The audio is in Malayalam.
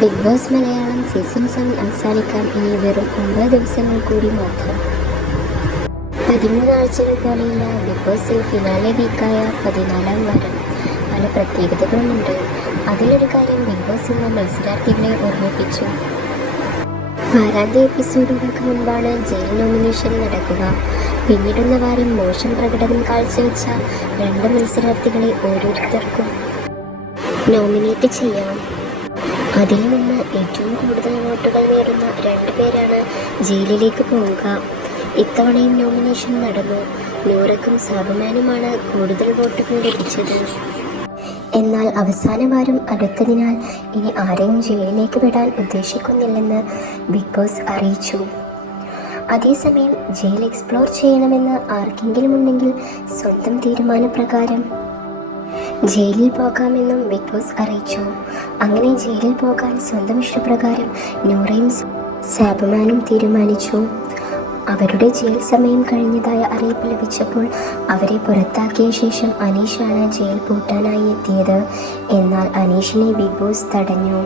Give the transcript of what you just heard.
ബിഗ് ബോസ് മലയാളം സീസൺ 7 അവസാനിക്കാൻ ഇനി വെറും 9 ദിവസങ്ങൾ കൂടി മാത്രം. 13 ആഴ്ചകൾ പോലെയുള്ള ബിഗ് ബോസിൽ ഫിനാലെ വീക്കായ 14-ാം വാരം പല പ്രത്യേകതകളുമുണ്ട്. അതിലൊരു കാര്യം ബിഗ് ബോസ് ഇന്ന് മത്സരാർത്ഥികളെ ഓർമ്മിപ്പിച്ചു. വാരാന്ത്യ എപ്പിസോഡുകൾക്ക് മുൻപാണ് ജയിൽ നോമിനേഷൻ നടക്കുക. പിന്നീടുന്ന വാരം മോശം പ്രകടനം കാഴ്ചവെച്ച 2 മത്സരാർത്ഥികളെ ഓരോരുത്തർക്കും നോമിനേറ്റ് ചെയ്യാം. അതിൽ നിന്ന് ഏറ്റവും കൂടുതൽ വോട്ടുകൾ നേടുന്ന 2 പേരാണ് ജയിലിലേക്ക് പോവുക. ഇത്തവണയും നോമിനേഷൻ നടന്നു. നൂറയ്ക്കും സാബുമാനുമാണ് കൂടുതൽ വോട്ടുകൾ ലഭിച്ചത്. എന്നാൽ അവസാന വാരം അടുത്തതിനാൽ ഇനി ആരെയും ജയിലിലേക്ക് വിടാൻ ഉദ്ദേശിക്കുന്നില്ലെന്ന് ബിഗ് ബോസ് അറിയിച്ചു. അതേസമയം ജയിൽ എക്സ്പ്ലോർ ചെയ്യണമെന്ന് ആർക്കെങ്കിലും ഉണ്ടെങ്കിൽ സ്വന്തം തീരുമാനപ്രകാരം ജയിലിൽ പോകാമെന്നും ബിഗ് ബോസ് അറിയിച്ചു. അങ്ങനെ ജയിലിൽ പോകാൻ സ്വന്തം ഇഷ്ടപ്രകാരം നൂറയും സാബുമാനും തീരുമാനിച്ചു. അവരുടെ ജയിൽ സമയം കഴിഞ്ഞതായ അറിയിപ്പ് ലഭിച്ചപ്പോൾ അവരെ പുറത്താക്കിയ ശേഷം അനീഷാണ് ജയിൽ പൂട്ടാനായി എത്തിയത്. എന്നാൽ അനീഷിനെ ബിഗ് ബോസ് തടഞ്ഞു.